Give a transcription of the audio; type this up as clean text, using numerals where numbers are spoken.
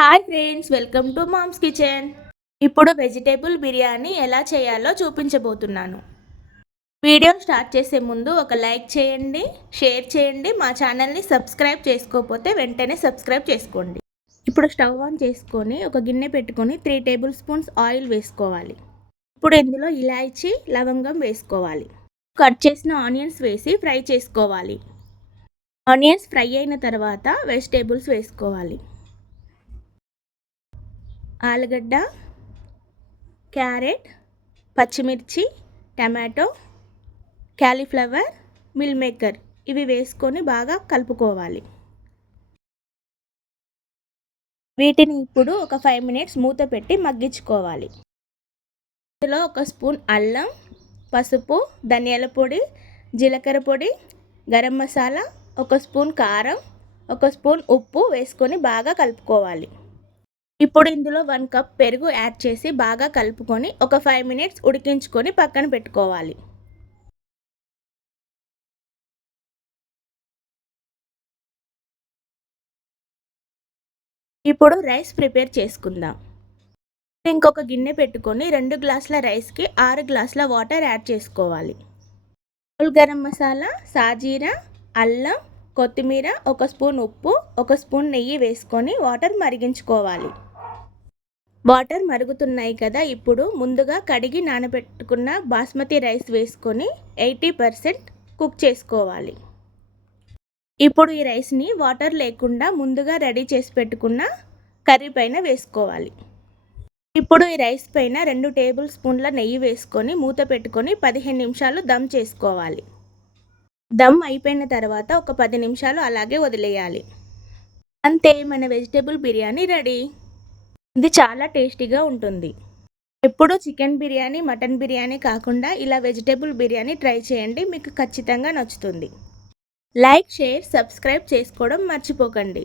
Hi friends, welcome to mom's kitchen. ఇప్పుడు vegetable biryani ఎలా చేయాలో చూపించబోతున్నాను. వీడియో స్టార్ట్ చేసే ముందు ఒక లైక్ చేయండి, షేర్ చేయండి. మా ఛానల్ని సబ్స్క్రైబ్ చేసుకోకపోతే వెంటనే సబ్స్క్రైబ్ చేసుకోండి. ఇప్పుడు స్టవ్ ఆన్ చేసుకొని ఒక గిన్నె పెట్టుకొని 3 టేబుల్ స్పూన్స్ ఆయిల్ వేసుకోవాలి. ఇప్పుడు ఇందులో ఇలాచీ, లవంగం వేసుకోవాలి. కట్ చేసిన ఆనియన్స్ వేసి ఫ్రై చేసుకోవాలి. ఆనియన్స్ ఫ్రై అయిన తర్వాత వెజిటేబుల్స్ వేసుకోవాలి. ఆలుగడ్డ, క్యారెట్, పచ్చిమిర్చి, టమాటో, క్యాలీఫ్లవర్, మిల్ మేకర్ ఇవి వేసుకొని బాగా కలుపుకోవాలి. వీటిని ఇప్పుడు ఒక 5 మినిట్స్ మూత పెట్టి మగ్గించుకోవాలి. ఇందులో ఒక స్పూన్ అల్లం, పసుపు, ధనియాల పొడి, జీలకర్ర పొడి, గరం మసాలా, ఒక స్పూన్ కారం, ఒక స్పూన్ ఉప్పు వేసుకొని బాగా కలుపుకోవాలి. ఇప్పుడు ఇందులో 1 కప్ పెరుగు యాడ్ చేసి బాగా కలుపుకొని ఒక 5 మినిట్స్ ఉడికించుకొని పక్కన పెట్టుకోవాలి. ఇప్పుడు రైస్ ప్రిపేర్ చేసుకుందాం. ఇంకొక గిన్నె పెట్టుకొని 2 గ్లాసుల రైస్కి 6 గ్లాసుల వాటర్ యాడ్ చేసుకోవాలి. హోల్ గరం మసాలా, సాజీరా, అల్లం, కొత్తిమీర, ఒక స్పూన్ ఉప్పు, ఒక స్పూన్ నెయ్యి వేసుకొని వాటర్ మరిగించుకోవాలి. వాటర్ మరుగుతున్నాయి కదా, ఇప్పుడు ముందుగా కడిగి నానబెట్టుకున్న బాస్మతి రైస్ వేసుకొని 80% కుక్ చేసుకోవాలి. ఇప్పుడు ఈ రైస్ని వాటర్ లేకుండా ముందుగా రెడీ చేసి పెట్టుకున్న కర్రీ పైన వేసుకోవాలి. ఇప్పుడు ఈ రైస్ పైన 2 టేబుల్ స్పూన్ల నెయ్యి వేసుకొని మూత పెట్టుకొని 15 నిమిషాలు దమ్ చేసుకోవాలి. దమ్ అయిపోయిన తర్వాత ఒక 10 నిమిషాలు అలాగే వదిలేయాలి. అంతే, మన వెజిటేబుల్ బిర్యానీ రెడీ. ఇది చాలా టేస్టీగా ఉంటుంది. ఎప్పుడూ చికెన్ బిర్యానీ, మటన్ బిర్యానీ కాకుండా ఇలా వెజిటేబుల్ బిర్యానీ ట్రై చేయండి, మీకు ఖచ్చితంగా నచ్చుతుంది. లైక్, షేర్, సబ్స్క్రైబ్ చేసుకోవడం మర్చిపోకండి.